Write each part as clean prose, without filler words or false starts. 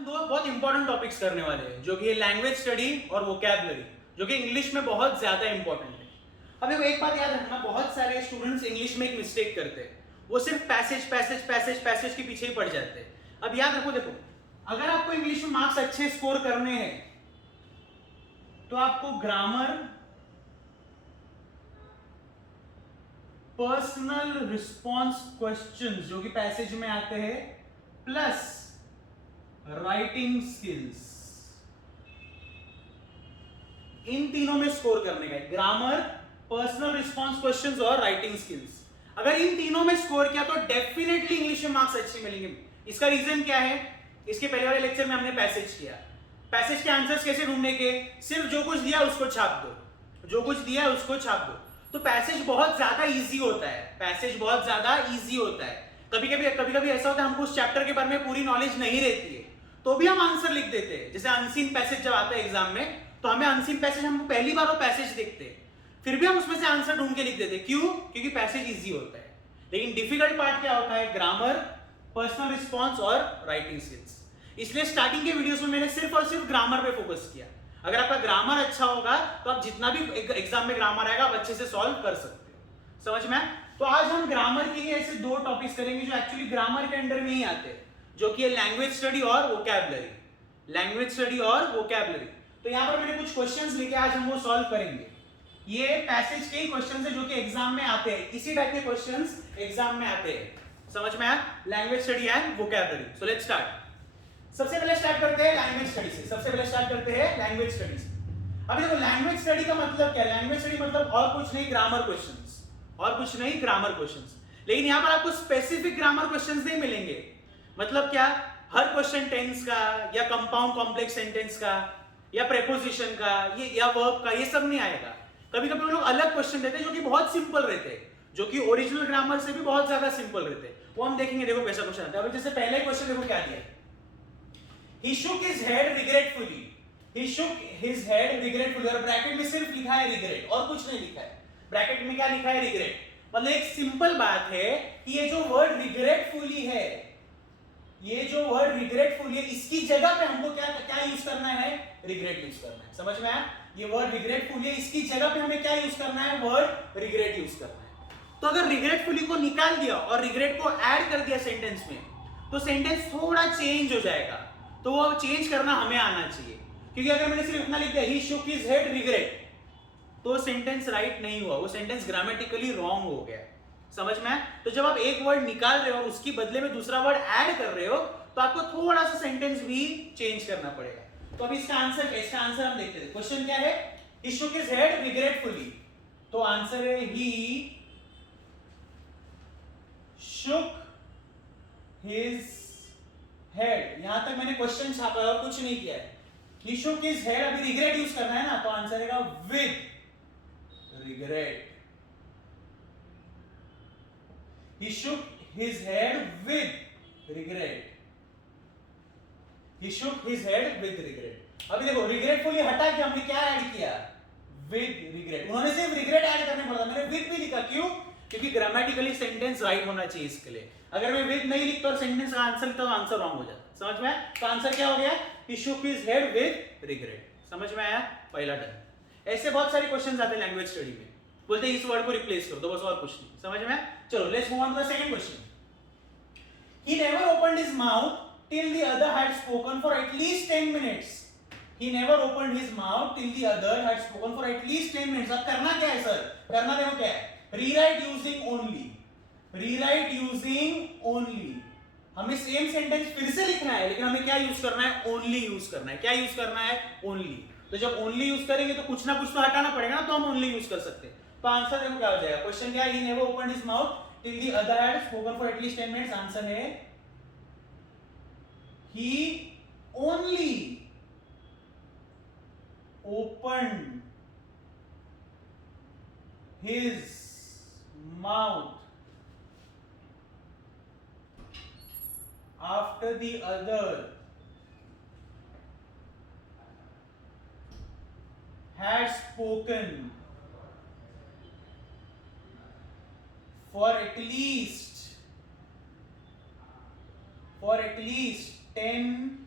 हम दो बहुत इंपॉर्टेंट टॉपिक्स करने वाले हैं जो कि है लैंग्वेज स्टडी और वोकैबुलरी, जो कि इंग्लिश में बहुत ज्यादा इंपॉर्टेंट है। अब देखो एक बात याद रखना, बहुत सारे स्टूडेंट्स इंग्लिश में एक मिस्टेक करते हैं, वो सिर्फ पैसेज पैसेज पैसेज पैसेज के पीछे ही पड़ जाते हैं। अब याद रखो, देखो अगर आपको इंग्लिश में मार्क्स अच्छे स्कोर करने हैं तो आपको ग्रामर, पर्सनल रिस्पॉन्स क्वेश्चंस जो कि पैसेज में आते हैं, प्लस राइटिंग स्किल्स, इन तीनों में स्कोर करने का है। ग्रामर, पर्सनल रिस्पॉन्स क्वेश्चंस और राइटिंग स्किल्स। अगर इन तीनों में स्कोर किया तो डेफिनेटली इंग्लिश में मार्क्स अच्छे मिलेंगे। इसका रीजन क्या है? इसके पहले वाले लेक्चर में हमने पैसेज किया। पैसेज के आंसर्स कैसे ढूंढने के? सिर्फ जो कुछ दिया उसको छाप दो, जो कुछ दिया उसको छाप दो। तो पैसेज बहुत ज्यादा इजी होता है, पैसेज बहुत ज्यादा इजी होता है। कभी कभी ऐसा होता है हमको उस चैप्टर के बारे में पूरी नॉलेज नहीं रहती है, तो भी हम आंसर लिख देते हैं। जैसे अनसीन पैसेज जब आता है एग्जाम में, तो हमें अनसीन पैसेज, हम पहली बार वो पैसेज देखते हैं, फिर भी हम उसमें से आंसर ढूंढ के लिख देते हैं। क्यों? क्योंकि पैसेज इजी होता है। लेकिन डिफिकल्ट पार्ट क्या होता है? ग्रामर, पर्सनल रिस्पॉन्स और राइटिंग स्किल्स। इसलिए स्टार्टिंग के वीडियोस में मैंने सिर्फ और सिर्फ ग्रामर पे फोकस किया। अगर आपका ग्रामर अच्छा होगा तो आप जितना भी एग्जाम में ग्रामर आएगा आप अच्छे से सॉल्व कर सकते हो। समझ में? तो आज हम ग्रामर के ही ऐसे दो टॉपिक्स करेंगे जो एक्चुअली ग्रामर के अंडर में ही आते हैं, जो कि है लैंग्वेज स्टडी और वोकैबुलरी। लैंग्वेज स्टडी और वोकैबुलरी। तो यहां पर मैंने कुछ क्वेश्चंस लेके आज हम वो सॉल्व करेंगे। ये पैसेज के ही क्वेश्चंस है जो कि एग्जाम में आते हैं, इसी टाइप के क्वेश्चंस एग्जाम में आते हैं। समझ में आया? Language study and vocabulary. So let's start. सबसे पहले स्टार्ट करते हैं लैंग्वेज स्टडी से। सबसे पहले स्टार्ट करते हैं लैंग्वेज स्टडी से। अभी देखो लैंग्वेज स्टडी का मतलब क्या है? लैंग्वेज स्टडी मतलब और कुछ नहीं, ग्रामर क्वेश्चंस, और कुछ नहीं, ग्रामर क्वेश्चंस। लेकिन यहां पर आपको स्पेसिफिक ग्रामर क्वेश्चंस नहीं मिलेंगे। मतलब क्या? हर क्वेश्चन टेंस का या कंपाउंड कॉम्प्लेक्स सेंटेंस का या प्रेपोजिशन का ये या वर्ब का, ये सब नहीं आएगा। कभी कभी वो लोग अलग क्वेश्चन देते हैं जो कि बहुत सिंपल रहते हैं, जो कि ओरिजिनल ग्रामर से भी बहुत ज्यादा सिंपल रहते हैं। वो हम देखेंगे। देखो कैसा क्वेश्चन आता है। अभी जैसे पहले क्वेश्चन देखो क्या दिया है। He shook his head regretfully. He shook his head regretfully. और ब्रैकेट में सिर्फ लिखा है regret और कुछ नहीं लिखा है। ब्रैकेट में क्या लिखा है? regret। मतलब एक सिंपल बात है कि ये जो वर्ड regretfully है, ये जो वर्ड regretfully है, इसकी जगह पे हमको क्या क्या यूज करना है? regret यूज करना है। समझ में आया? ये वर्ड regretfully है, इसकी जगह पे हमें क्या यूज करना है? वर्ड regret यूज करना है। तो अगर regretfully को निकाल दिया और regret को ऐड कर दिया सेंटेंस में, तो सेंटेंस थोड़ा चेंज हो जाएगा। तो वो चेंज करना हमें आना चाहिए, क्योंकि अगर मैंने सिर्फ इतना लिख दिया ही shook his head regret, तो सेंटेंस राइट नहीं हुआ, वो सेंटेंस ग्रामेटिकली रॉन्ग हो गया। समझ में? तो जब आप एक वर्ड निकाल रहे हो और उसके बदले में दूसरा वर्ड ऐड कर रहे हो, तो आपको थोड़ा सा सेंटेंस भी चेंज करना पड़ेगा। तो अब इसका आंसर क्या? इसका आंसर हम देखते हैं। क्वेश्चन क्या है? he shook his head regretfully। तो आंसर है he shook his हेड। यहां तक मैंने क्वेश्चन छापा है और कुछ नहीं किया है। he shook his head, अभी रिग्रेट यूज करना है ना, तो आंसर आएगा with regret. he shook his head with regret। he shook his head with regret। अभी देखो रिग्रेटफुली हटा के हमने क्या ऐड किया? With regret. उन्होंने सिर्फ रिग्रेट ऐड करने पड़ा, मैंने विद भी लिखा। क्यों? क्योंकि ग्रामेटिकली सेंटेंस राइट होना चाहिए इसके लिए। अगर मैं विद नहीं लिखता और सेंटेंस का आंसर लिखता तो आंसर रॉन्ग हो जाता। समझ में आया? तो आंसर क्या हो गया? he shook his head with regret। समझ में आया? पहला डन। ऐसे बहुत सारे क्वेश्चंस आते हैं लैंग्वेज स्टडी में, बोलते हैं इस वर्ड को रिप्लेस करो, तो बस और कुछ नहीं। समझ में? चलो let's move on to the second question. he never opened his mouth till the other had spoken for at least 10 minutes। he never opened his mouth till the other had spoken for at least 10 minutes। अब करना क्या है sir? करना देखो क्या है? rewrite using only। rewrite using only। हमें same sentence फिर से लिखना है, लेकिन हमें क्या यूज करना है? ओनली यूज करना है। क्या यूज करना है? ओनली। तो जब ओनली यूज करेंगे तो कुछ ना कुछ तो हटाना पड़ेगा ना, तो हम ओनली यूज कर सकते हैं। तो आंसर देखो क्या हो जाएगा। क्वेश्चन क्या है? he never opened his mouth till the other had spoken for at least 10 minutes। Answer है he only opened his mouth after the other had spoken for at least 10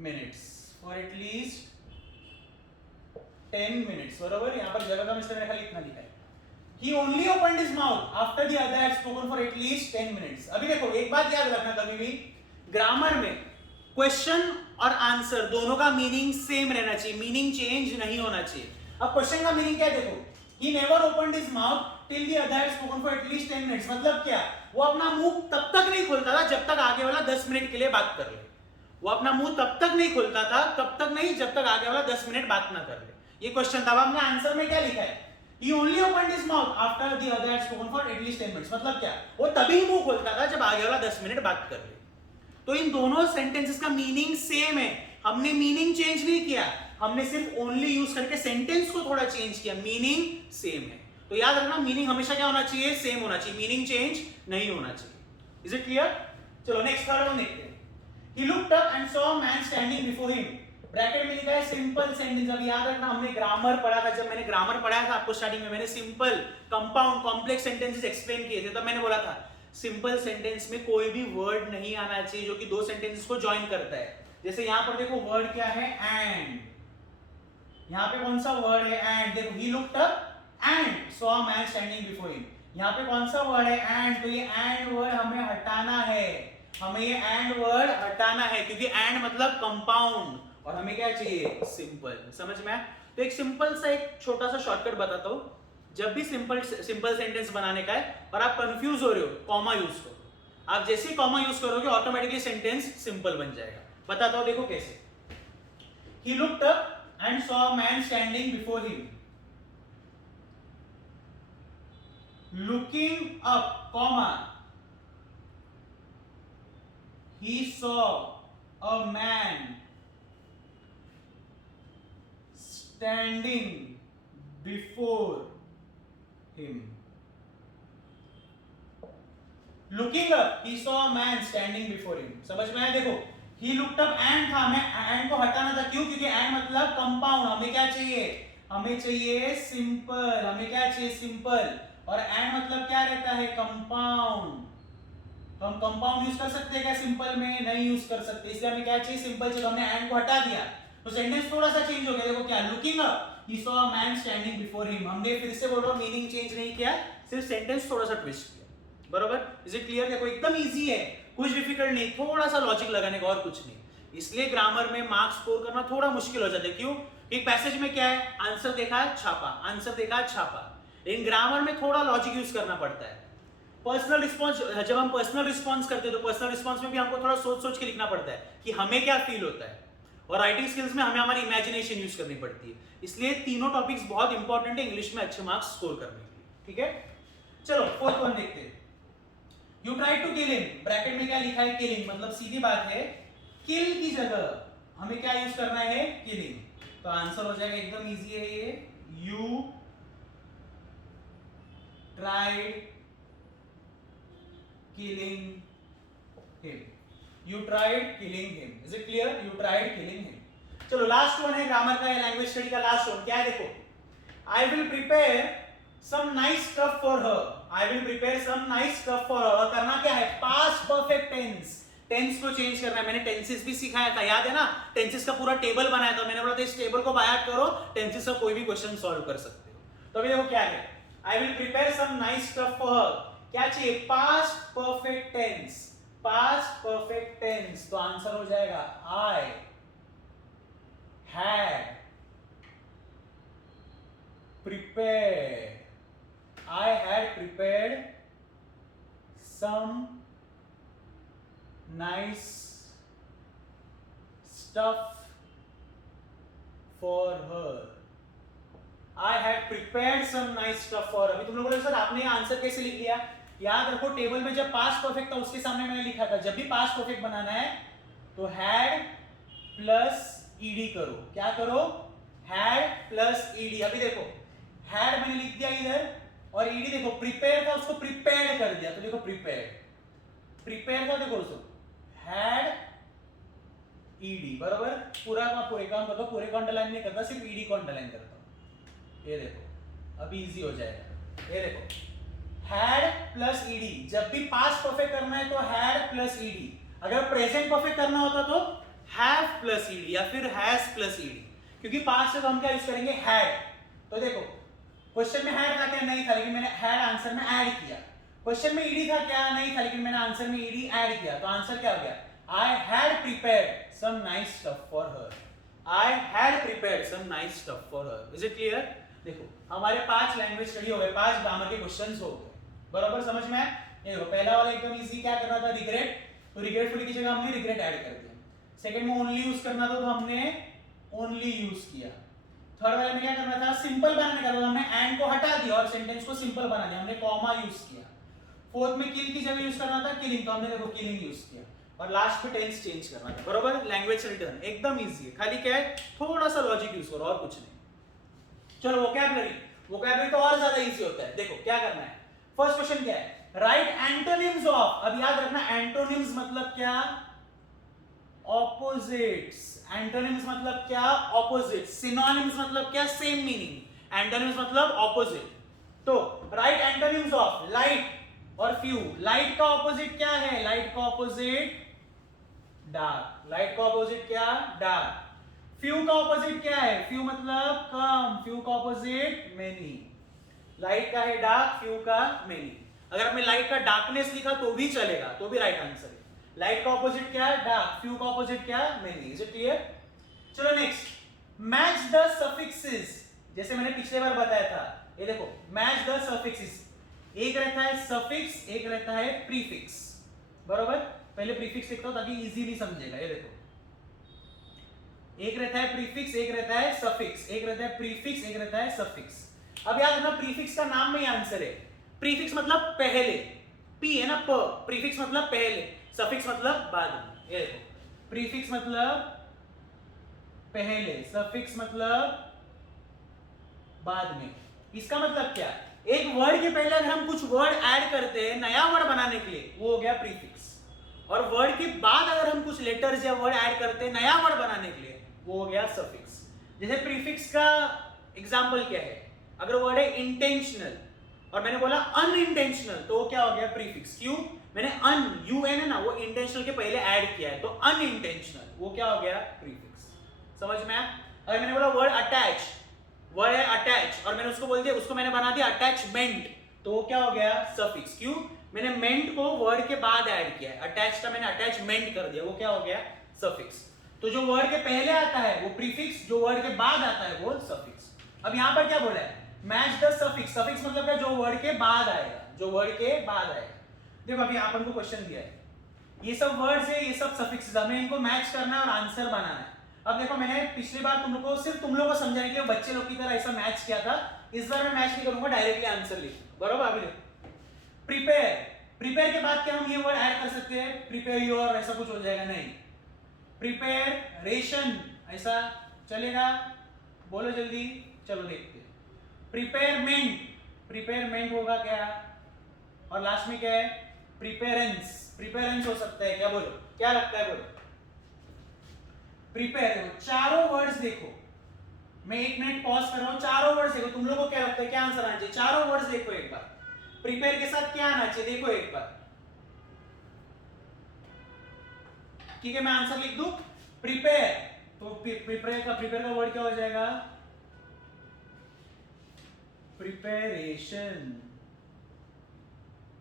minutes, for at least 10 minutes. बरोबर, यहाँ पर जगह का mister खाली इतना लिखा है. He only opened his mouth after the other had spoken for at least 10 minutes. अभी देखो एक बात याद रखना, कभी भी ग्रामर में क्वेश्चन और आंसर दोनों का मीनिंग सेम रहना चाहिए, मीनिंग चेंज नहीं होना चाहिए. अब क्वेश्चन का मीनिंग क्या है देखो, he never opened his mouth till the other had spoken for at least 10 minutes. मतलब क्या, वो अपना मुंह तब तक नहीं खोलता था जब तक आगे वाला 10 मिनट के लिए बात कर ले. वो अपना मुंह तब तक नहीं खोलता था, तब तक नहीं जब तक आगे वाला 10 मिनट बात ना कर ले. ये क्वेश्चन था. अब हमने आंसर में क्या लिखा है, he only opened his mouth after the other had spoken for at least 10 minutes. मतलब क्या, वो तभी मुंह खोलता था जब आगे वाला 10 मिनट बात कर ले. तो इन दोनों सेंटेंसेस का मीनिंग सेम है, हमने मीनिंग चेंज नहीं किया, हमने सिर्फ ओनली यूज करके सेंटेंस को थोड़ा चेंज किया, मीनिंग सेम है. तो याद रखना, मीनिंग हमेशा क्या होना चाहिए, सेम होना चाहिए, मीनिंग चेंज नहीं होना चाहिए. Is it clear? चलो नेक्स्ट थर्ड वन देखते हैं. He looked up and saw a man standing before him. Bracket में लिखा है सिंपल सेंटेंस. अब याद रखना, हमने ग्रामर पढ़ा था, जब मैंने ग्रामर पढ़ाया था आपको स्टार्टिंग में, मैंने simple, compound, complex sentences explain किए थे. तब मैंने बोला था सिंपल सेंटेंस में कोई भी वर्ड नहीं आना चाहिए जो कि दो सेंटेंसेस को ज्वाइन करता है. जैसे यहां पर देखो वर्ड क्या है, एंड. यहां पे कौन सा वर्ड है, एंड. देखो he looked up and saw a man standing before him. यहां पे कौन सा वर्ड है, एंड. तो ये एंड वर्ड हमें हटाना है, हमें ये एंड वर्ड हटाना है, क्योंकि एंड मतलब कंपाउंड और हमें क्या चाहिए, सिंपल. समझ में आया? तो एक सिंपल सा एक छोटा सा शॉर्टकट बताता हूं. जब भी सिंपल सेंटेंस बनाने का है और आप कंफ्यूज हो रहे हो, कॉमा यूज करो. आप जैसे ही कॉमा यूज करोगे ऑटोमेटिकली सेंटेंस सिंपल बन जाएगा. बताता हूं, देखो कैसे. He looked up and saw a man standing before him. Looking up, comma, he saw a man standing before him. Looking up, he saw a man standing before him. समझ में आया? देखो he looked up and था, हमें and को हटाना था. क्यों? क्योंकि and मतलब कंपाउंड. हमें क्या चाहिए, हमें चाहिए सिंपल. हमें क्या चाहिए, सिंपल. और and मतलब क्या रहता है, कंपाउंड. तो हम कंपाउंड यूज कर सकते हैं क्या सिंपल में, नहीं यूज कर सकते. इसलिए हमें क्या चाहिए, सिंपल चाहिए. हमने and को हटा दिया तो सेंटेंस थोड़ा सा चेंज हो गया. देखो क्या, looking up he saw a man standing before him. हमने फिर से बोल रहा हूं मीनिंग चेंज नहीं किया, सिर्फ सेंटेंस थोड़ा सा ट्विस्ट किया. बरोबर? Is it clear? देखो एकदम इजी है, कुछ डिफिकल्ट नहीं, थोड़ा सा लॉजिक लगाने का और कुछ नहीं. इसलिए ग्रामर में मार्क्स स्कोर करना थोड़ा मुश्किल हो जाता है. क्यों? एक पैसेज में क्या है, आंसर देखा है छापा, आंसर देखा है छापा. लेकिन ग्रामर में थोड़ा लॉजिक यूज करना पड़ता है. पर्सनल रिस्पॉन्स, जब हम पर्सनल रिस्पॉन्स करते हैं तो पर्सनल रिस्पॉन्स में भी हमको थोड़ा सोच सोच के लिखना पड़ता है कि हमें क्या फील होता है. और राइटिंग स्किल्स में हमें हमारी इमेजिनेशन यूज करनी पड़ती है. इसलिए तीनों टॉपिक्स बहुत इंपॉर्टेंट है इंग्लिश में अच्छे मार्क्स स्कोर करने के लिए. ठीक है, चलो फोर्थ वन देखते हैं. You try to kill him. Bracket में क्या लिखा है, किलिंग. मतलब सीधी बात है, किल की जगह हमें क्या यूज करना है, किलिंग. तो आंसर हो जाएगा, एकदम इजी है ये. You tried killing him. You tried killing him. Is it clear? You tried killing him. चलो लास्ट वन है ग्रामर का, लैंग्वेज स्टडी का लास्ट वन. क्या है देखो, I will prepare some nice stuff for her. I will prepare some nice stuff for her. और करना क्या है, past perfect tense. टेंस को चेंज करना है. मैंने टेंसेस भी सिखाया था, याद है ना? टेंसेस का पूरा टेबल बनाया था. मैंने बोला था इस टेबल को बाय करो, टेंसेस का कोई भी क्वेश्चन सॉल्व कर सकते हो. तो अभी देखो क्या है, I will prepare some nice stuff for her. क्या चाहिए, past perfect tense. Past perfect tense. तो आंसर हो जाएगा I had prepared. I had prepared some nice stuff for her. I had prepared some nice stuff for her. अभी तुम लोग बोले sir आपने आंसर कैसे लिख लिया? याद रखो टेबल में जब पास्ट परफेक्ट था उसके सामने मैंने लिखा था, जब भी पास्ट परफेक्ट बनाना है तो हैड प्लस ईडी करो. क्या करो, हैड प्लस ईडी. अभी देखो हैड मैंने लिख दिया इधर, और ईडी देखो प्रिपेयर था उसको प्रिपेयर्ड कर दिया. तो देखो प्रिपेयर्ड, प्रिपेयर था देखो उसको हैड ईडी. बराबर, पूरा का पूरे काम करता, पूरे को अंडरलाइन नहीं करता, सिर्फ ईडी को अंडरलाइन करता. ये देखो अभी इजी हो जाएगा. ये देखो हैड प्लस ईडी. जब भी पास्ट परफेक्ट करना है तो हैड प्लस ईडी. अगर प्रेजेंट परफेक्ट करना होता तो हैव प्लस ईडी या फिर हैज प्लस ईडी, क्योंकि पास्ट से तो हम क्या यूज करेंगे हैड। तो देखो क्वेश्चन में हैड था क्या, नहीं था, लेकिन मैंने हैड आंसर में ऐड किया। क्वेश्चन में ईडी था क्या, नहीं था, लेकिन मैंने आंसर में ईडी ऐड किया, तो आंसर क्या हो गया, I had prepared some nice stuff for her. I had prepared some nice stuff for her. Is it clear? देखो हमारे 5 लैंग्वेज स्टडी हो गए, 5 ग्रामर के क्वेश्चंस हो गए, बराबर समझ में आया? ये देखो पहला वाला एकदम इजी, क्या करना था, रिग्रेट, तो रिग्रेटफुली की जगह हमने रिग्रेट ऐड कर दिया। सेकंड में ओनली यूज करना था, तो हमने ओनली यूज किया। थर्ड वाले में क्या करना था, सिंपल बनाने का, तो हमने एंड को हटा दिया और सेंटेंस को सिंपल बना दिया, हमने कॉमा यूज किया। फोर्थ में किल की जगह यूज करना था किलिंग, तो हमने देखो किलिंग यूज किया। और लास्ट में टेंस चेंज करना था, बराबर? लैंग्वेज रिटर्न एकदम इजी है, खाली क्या है, थोड़ा सा लॉजिक यूज करो और कुछ नहीं। चलो वोकैबुलरी तो और ज्यादा इजी होता है। देखो क्या करना है, फर्स्ट क्वेश्चन क्या है, राइट एंटोनिम्स ऑफ। अब याद रखना एंटोनिम्स मतलब क्या, ऑपोजिट्स। एंटोनिम्स मतलब क्या, ऑपोजिट्स। सिनोनिम्स मतलब क्या, सेम मीनिंग। एंटोनिम्स मतलब ऑपोजिट। तो राइट एंटोनिम्स ऑफ लाइट और फ्यू। लाइट का ऑपोजिट क्या है, लाइट का ऑपोजिट डार्क। लाइट का ऑपोजिट क्या, डार्क। फ्यू का ऑपोजिट क्या है, फ्यू मतलब कम, फ्यू का ऑपोजिट मेनी। लाइट का है डार्क, फ्यू का मेनी। अगर आपने लाइट का डार्कनेस लिखा तो भी चलेगा, तो भी राइट आंसर है। लाइट का ऑपोजिट क्या है, डार्क। फ्यू का ऑपोजिट क्या, मेनी। Is it clear? चलो नेक्स्ट, मैच द सफिक्सेस। जैसे मैंने पिछले बार बताया था, ये देखो मैच द सफिक्सेस। एक रहता है सफिक्स, एक रहता है प्रीफिक्स, बरोबर? पहले प्रीफिक्स लिखता हूं ताकि इजीली समझेगा। ये देखो एक रहता है प्रीफिक्स, एक रहता है सफिक्स, एक रहता है प्रीफिक्स, एक रहता है सफिक्स। अब याद रखना प्रीफिक्स का नाम में ही आंसर है। प्रीफिक्स मतलब पहले, पी है ना, प। प्रीफिक्स मतलब पहले, सफिक्स मतलब बाद में। ये देखो प्रीफिक्स मतलब पहले, सफिक्स मतलब बाद में। इसका मतलब क्या, एक वर्ड के पहले अगर हम कुछ वर्ड ऐड करते हैं नया वर्ड बनाने के लिए, वो हो गया प्रीफिक्स। और वर्ड के बाद अगर हम कुछ लेटर्स या वर्ड ऐड करते हैं नया वर्ड बनाने के लिए, वो हो गया सफिक्स। जैसे प्रीफिक्स का एग्जांपल क्या है, अगर वर्ड है इंटेंशनल और मैंने बोला अनइंटेंशनल, तो वो क्या हो गया, प्रीफिक्स। क्यों, मैंने अन, यू एन है ना, वो इंटेंशनल के पहले ऐड किया है, तो अनइंटेंशनल, वो क्या हो गया, प्रीफिक्स। समझ में आया? अगर मैंने बोला वर्ड अटैच, वर्ड है अटैच और मैंने उसको बोल दिया, उसको मैंने बना दिया अटैचमेंट, तो वो क्या हो गया, सफिक्स। क्यों, मैंने मेंट को वर्ड के बाद ऐड किया है, अटैच का मैंने अटैचमेंट कर दिया, वो क्या हो गया, सफिक्स। तो जो वर्ड के पहले आता है वो प्रीफिक्स, जो वर्ड के बाद आता है वो सफिक्स। अब यहां पर क्या बोला है, मैच द सफिक्स। सफिक्स मतलब क्या, जो वर्ड के बाद आएगा, जो वर्ड के बाद आएगा। देखो अभी अपन को क्वेश्चन दिया है, ये सब वर्ड्स है, ये सब सफिक्स, हमें इनको मैच करना है और आंसर बनाना है। अब देखो मैंने पिछली बार तुम लोग को, सिर्फ तुम लोग को समझाने के लिए बच्चे लोग की तरह ऐसा मैच किया था, इस बार मैं मैच नहीं करूंगा, डायरेक्टली आंसर लिखूंगा, बराबर? अभी देखो प्रिपेयर, प्रिपेयर के बाद क्या हम ये वर्ड ऐड कर सकते हैं, प्रिपेयर योर, ऐसा कुछ हो जाएगा, नहीं। प्रिपेयर रेशन, ऐसा चलेगा? बोलो जल्दी, चलो देखते हैं। प्रिपेयरमेंट, प्रिपेयरमेंट होगा क्या, और लास्ट में क्या है, प्रिपेरेंस, प्रिपेरेंस हो सकता है क्या, बोलो क्या लगता है, बोलो। प्रिपेयर, देखो चारों वर्ड्स देखो, मैं 1 मिनट पॉज कर रहा हूं, चारों वर्ड्स देखो, तुम लोगों को क्या लगता है क्या आंसर आना चाहिए, चारों वर्ड्स देखो एक बार। प्रिपेयर के साथ क्या आना चाहिए, देखो एक बार। ठीक है, मैं आंसर लिख दूं, प्रिपेयर, तो प्रिपेयर का वर्ड क्या हो जाएगा, प्रिपेरेशन।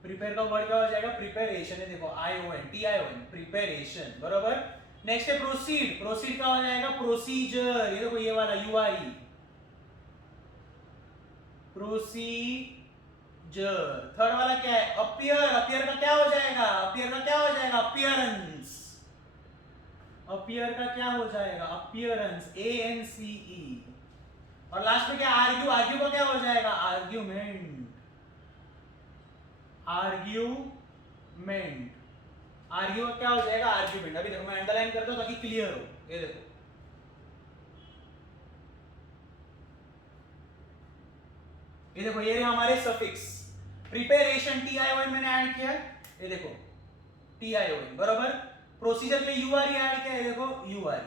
प्रिपेयर का वर्ड क्या हो जाएगा, प्रिपेरेशन है, देखो ION, प्रिपेरेशन, बराबर? नेक्स्ट है प्रोसीड, प्रोसीड का हो जाएगा प्रोसीजर, ये देखो ये वाला UI, प्रोसीजर। थर्ड वाला क्या है, अपीयर, अपीयर का क्या हो जाएगा, अपीयर का क्या हो जाएगा, अपीयरेंस। अपीयर का क्या हो जाएगा, अपीयरेंस, ANCE। और लास्ट में क्या, आर्ग्यू, आर्ग्यू का क्या हो जाएगा, आर्ग्यूमेंट, आर्ग्यूमेंट। आर्ग्यू का क्या हो जाएगा, आर्ग्यूमेंट। अभी देखो मैं अंडरलाइन करता हूं ताकि क्लियर हो, ये देखो ये देखो, ये हमारे सफिक्स। प्रिपरेशन TION मैंने ऐड किया, ये देखो TION, बराबर? प्रोसीजर के लिए URE ऐड किया है, देखो URE।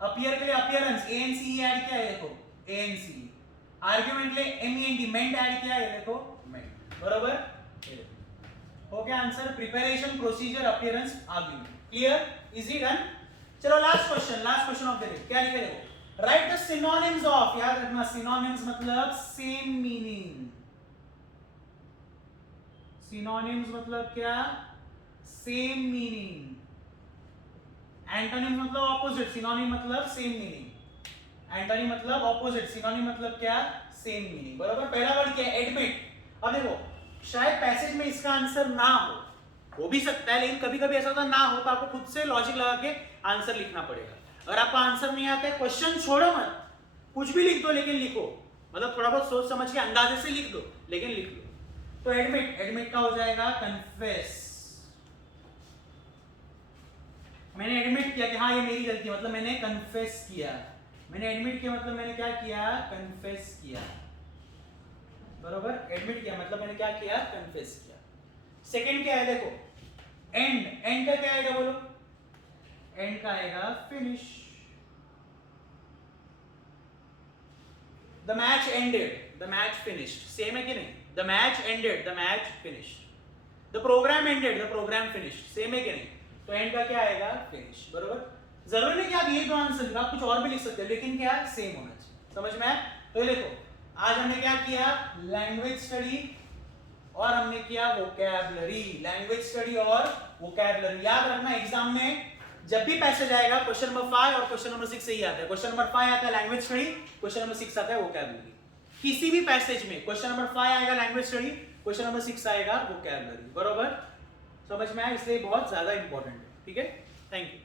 अपीयर के लिए अपीयरेंस, ANCE ऐड किया है, देखो ANCE। आर्ग्यूमेंट के लिए MENT, मेंट ऐड किया है, देखो मेंट, बराबर? ये देखो हो गया answer, preparation, procedure, appearance, argument. Clear, easy, done? चलो last question of the day क्या लिखे देखो, राइट द सिनोनिम्स ऑफ, याद रखना सिनोनिम्स मतलब सेम मीनिंग, सिनोनिम्स मतलब क्या, सेम मीनिंग, एंटोनिम्स मतलब ऑपोजिट, सिनोनिम मतलब सेम मीनिंग, एंटोनिम मतलब ऑपोजिट, सिनोनिम मतलब क्या, सेम मीनिंग, बराबर। पहला वर्ड क्या है, एडमिट। अब देखो शायद पैसेज में इसका आंसर ना हो भी सकता है, लेकिन कभी कभी ऐसा होता है ना हो तो आपको खुद से लॉजिक लगा के आंसर लिखना पड़ेगा। अगर आपको आंसर नहीं आता है, क्वेश्चन छोड़ो मत, कुछ भी लिख दो, लेकिन लिखो, मतलब थोड़ा बहुत सोच समझ के अंदाजे से लिख दो, लेकिन लिख लो। तो एडमिट का हो जाएगा कन्फेस, मैंने एडमिट किया कि हाँ ये मेरी गलती, मतलब मैंने कन्फेस किया, मैंने एडमिट किया मतलब मैंने क्या किया, कन्फेस किया, बरोबर। एडमिट किया मतलब मैंने क्या किया, कन्फेस किया। सेकंड क्या है देखो, एंड का क्या आएगा बोलो, एंड का आएगा finish, the match ended, the match finished, same है कि नहीं, the match ended, the match finished, the programme ended, the programme finished, same है कि नहीं, तो एंड का क्या आएगा, फिनिश, बरोबर। जरूरी नहीं कि आप ये दो आंसर लिखो, आप कुछ और भी लिख सकते हो, लेकिन क्या सेम होना चाहिए, समझ में आया। तो ये देखो आज हमने क्या किया, लैंग्वेज स्टडी और हमने किया वोकैबुलरी, लैंग्वेज स्टडी और वोकैबुलरी। याद रखना एग्जाम में जब भी पैसेज आएगा क्वेश्चन नंबर 5 और क्वेश्चन नंबर 6 सही आता है, क्वेश्चन नंबर 5 आता है लैंग्वेज स्टडी, क्वेश्चन नंबर 6 आता है वोकैबुलरी। किसी भी पैसेज में क्वेश्चन नंबर 5 आएगा लैंग्वेज स्टडी, क्वेश्चन नंबर 6 आएगा वोकैबुलरी, बरोबर, समझ में आया, इसलिए बहुत ज्यादा इंपॉर्टेंट है, ठीक है। Thank you.